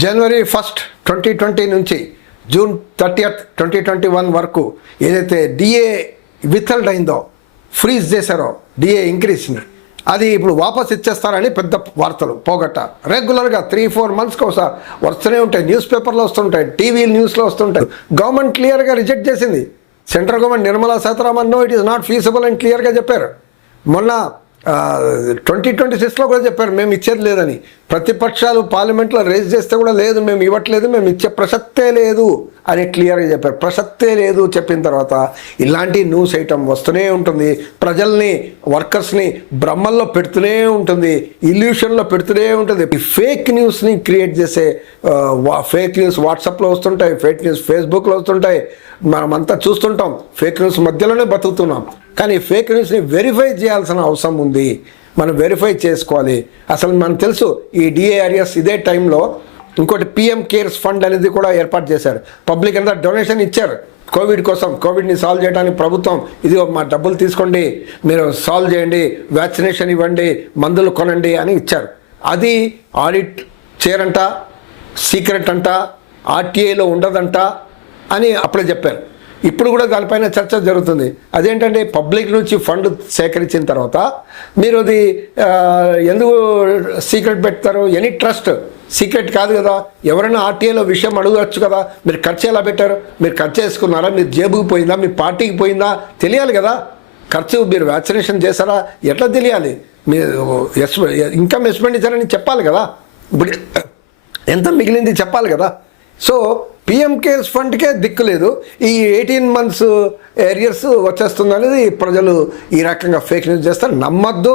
జనవరి 1, 2020 నుంచి June 30th 2021 వరకు ఏదైతే డిఏ విత్హెల్డ్ అయిందో, ఫ్రీజ్ చేశారో డిఏ ఇంక్రీస్ని, అది ఇప్పుడు వాపస్ ఇచ్చేస్తారని పెద్ద వార్తలు పోగొట్ట. రెగ్యులర్గా 3-4 మంత్స్కి ఒకసారి వస్తూనే ఉంటాయి, న్యూస్ పేపర్లో వస్తుంటాయి, టీవీ న్యూస్లో వస్తుంటాయి. గవర్నమెంట్ క్లియర్గా రిజెక్ట్ చేసింది. Central government Nirmala Sitharaman it is not feasible అని క్లియర్గా చెప్పారు. మొన్న 2026లో కూడా చెప్పారు మేము ఇచ్చేది లేదని. ప్రతిపక్షాలు పార్లమెంట్లో రేజ్ చేస్తే కూడా లేదు, మేము ఇవ్వట్లేదు, మేము ఇచ్చే ప్రసక్తే లేదు అని క్లియర్గా చెప్పారు. ప్రసక్తే లేదు చెప్పిన తర్వాత ఇలాంటి న్యూస్ ఐటమ్ వస్తూనే ఉంటుంది, ప్రజల్ని వర్కర్స్ని భ్రమల్లో పెడుతూనే ఉంటుంది, ఇల్యూషన్లో పెడుతూనే ఉంటుంది. ఫేక్ న్యూస్ని క్రియేట్ చేసే ఫేక్ న్యూస్ వాట్సాప్లో వస్తుంటాయి, ఫేక్ న్యూస్ ఫేస్బుక్లో వస్తుంటాయి, మనమంతా చూస్తుంటాం. ఫేక్ న్యూస్ మధ్యలోనే బతుకుతున్నాం. కానీ ఫేక్ న్యూస్ని వెరిఫై చేయాల్సిన అవసరం ఉంది. మనం వెరిఫై చేసుకోవాలి. అసలు మనకు తెలుసు ఈ డిఏఆర్ఎస్ ఇదే టైంలో ఇంకోటి పిఎం కేర్స్ ఫండ్ అనేది కూడా ఏర్పాటు చేశారు. పబ్లిక్ అంతా డొనేషన్ ఇచ్చారు కోవిడ్ కోసం. కోవిడ్ని సాల్వ్ చేయడానికి ప్రభుత్వం ఇది మా డబ్బులు తీసుకోండి, మీరు సాల్వ్ చేయండి, వ్యాక్సినేషన్ ఇవ్వండి, మందులు కొనండి అని ఇచ్చారు. అది ఆడిట్ చేయరంట, సీక్రెట్ అంట, ఆర్టీఐలో ఉండదంట అని అప్పుడే చెప్పారు. ఇప్పుడు కూడా దానిపైన చర్చ జరుగుతుంది. అదేంటంటే పబ్లిక్ నుంచి ఫండ్ సేకరించిన తర్వాత మీరు అది ఎందుకు సీక్రెట్ పెడతారు? ఎనీ ట్రస్ట్ సీక్రెట్ కాదు కదా. ఎవరైనా ఆర్టీఐలో విషయం అడగవచ్చు కదా. మీరు ఖర్చు ఎలా పెట్టారు? మీరు ఖర్చు చేసుకున్నారా? మీరు జేబుకి పోయిందా? మీ పార్టీకి పోయిందా? తెలియాలి కదా. ఖర్చు మీరు వ్యాక్సినేషన్ చేశారా ఎట్లా తెలియాలి? మీరు ఇన్కమ్ ఎక్స్పెండిచర్ అని చెప్పాలి కదా. ఇప్పుడు ఎంత మిగిలింది చెప్పాలి కదా. సో పిఎం కేర్స్ ఫండ్కే దిక్కు లేదు. ఈ 18 months ఏరియర్స్ వచ్చేస్తుంది అనేది ప్రజలు ఈ రకంగా ఫేక్ న్యూస్ చేస్తారు. నమ్మద్దు,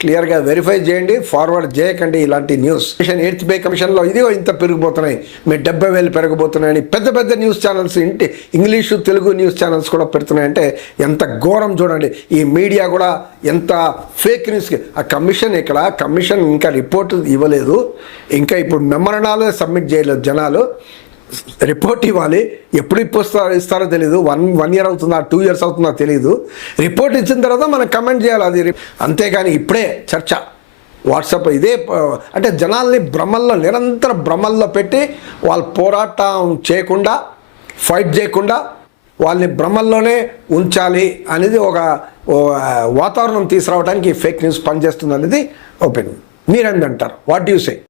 క్లియర్గా వెరిఫై చేయండి, ఫార్వర్డ్ చేయకండి ఇలాంటి న్యూస్. 8th పే కమిషన్లో ఇదిగో ఇంత పెరిగిపోతున్నాయి, మీరు 70,000 పెరగబోతున్నాయని పెద్ద పెద్ద news channels, English Telugu news channels కూడా పెడుతున్నాయంటే ఎంత ఘోరం చూడండి. ఈ మీడియా కూడా ఎంత ఫేక్ న్యూస్కి. ఆ కమిషన్ ఇక్కడ కమిషన్ ఇంకా రిపోర్ట్ ఇవ్వలేదు, ఇంకా ఇప్పుడు మెమరణాలు సబ్మిట్ చేయలేదు. జనాలు రిపోర్ట్ ఇవ్వాలి. ఎప్పుడు ఇస్తారో తెలియదు. 1 year అవుతుందా, 2 years అవుతుందా తెలియదు. రిపోర్ట్ ఇచ్చిన తర్వాత మనం కమెంట్ చేయాలి అది. అంతేగాని ఇప్పుడే చర్చ వాట్సాప్ ఇదే అంటే జనాల్ని భ్రమల్లో, నిరంతర భ్రమల్లో పెట్టి వాళ్ళు పోరాటం చేయకుండా, ఫైట్ చేయకుండా వాళ్ళని భ్రమల్లోనే ఉంచాలి అనేది ఒక వాతావరణం తీసుకురావడానికి ఫేక్ న్యూస్ పనిచేస్తుంది అనేది ఒపీనియన్. మీరేంటంటారు? What you say?